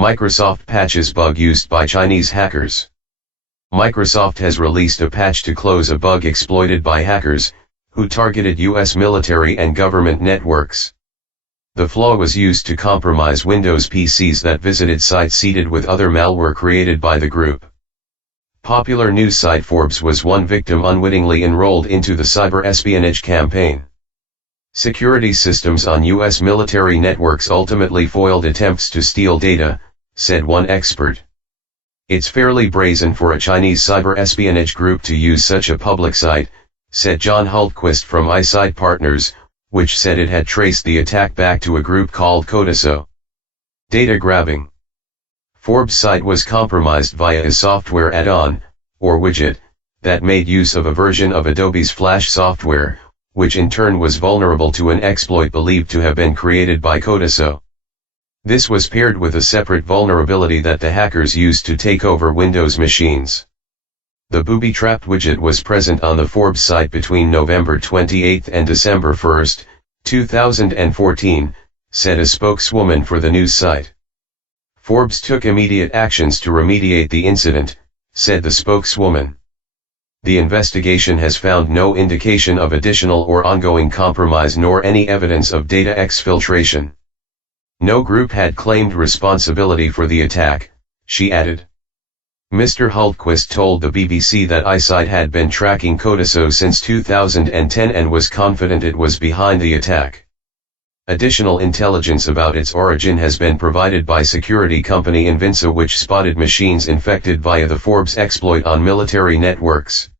Microsoft patches bug used by Chinese hackers. Microsoft has released a patch to close a bug exploited by hackers, who targeted U.S. military and government networks. The flaw was used to compromise Windows PCs that visited sites seeded with other malware created by the group. Popular news site Forbes was one victim unwittingly enrolled into the cyber-espionage campaign. Security systems on U.S. military networks ultimately foiled attempts to steal data, said one expert. It's fairly brazen for a Chinese cyber-espionage group to use such a public site, said John Hultquist from iSight Partners, which said it had traced the attack back to a group called Codaso. Data grabbing. Forbes' site was compromised via a software add-on, or widget, that made use of a version of Adobe's Flash software, which in turn was vulnerable to an exploit believed to have been created by Codaso. This was paired with a separate vulnerability that the hackers used to take over Windows machines. The booby-trapped widget was present on the Forbes site between November 28 and December 1, 2014, said a spokeswoman for the news site. Forbes took immediate actions to remediate the incident, said the spokeswoman. The investigation has found no indication of additional or ongoing compromise nor any evidence of data exfiltration. No group had claimed responsibility for the attack, she added. Mr. Hultquist told the BBC that iSight had been tracking Codaso since 2010 and was confident it was behind the attack. Additional intelligence about its origin has been provided by security company Invinsa, which spotted machines infected via the Forbes exploit on military networks.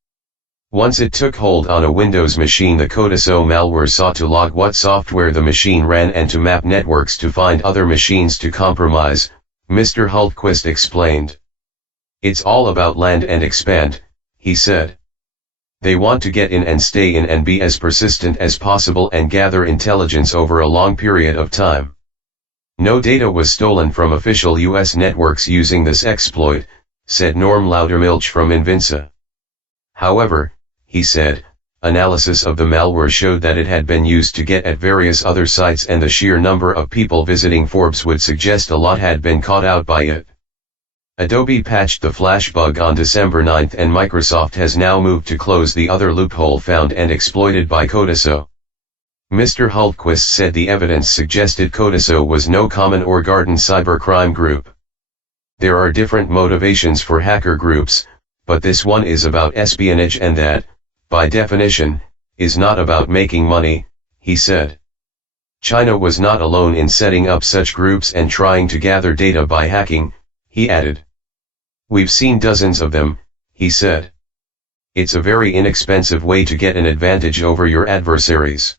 Once it took hold on a Windows machine, the Codaso malware sought to log what software the machine ran and to map networks to find other machines to compromise, Mr. Hultquist explained. It's all about land and expand, he said. They want to get in and stay in and be as persistent as possible and gather intelligence over a long period of time. No data was stolen from official U.S. networks using this exploit, said Norm Loudermilch from Invinsa. However, he said, analysis of the malware showed that it had been used to get at various other sites, and the sheer number of people visiting Forbes would suggest a lot had been caught out by it. Adobe patched the Flash bug on December 9 and Microsoft has now moved to close the other loophole found and exploited by Codaso. Mr. Hultquist said the evidence suggested Codaso was no common or garden cybercrime group. There are different motivations for hacker groups, but this one is about espionage, and that, by definition, is not about making money, he said. China was not alone in setting up such groups and trying to gather data by hacking, he added. We've seen dozens of them, he said. It's a very inexpensive way to get an advantage over your adversaries.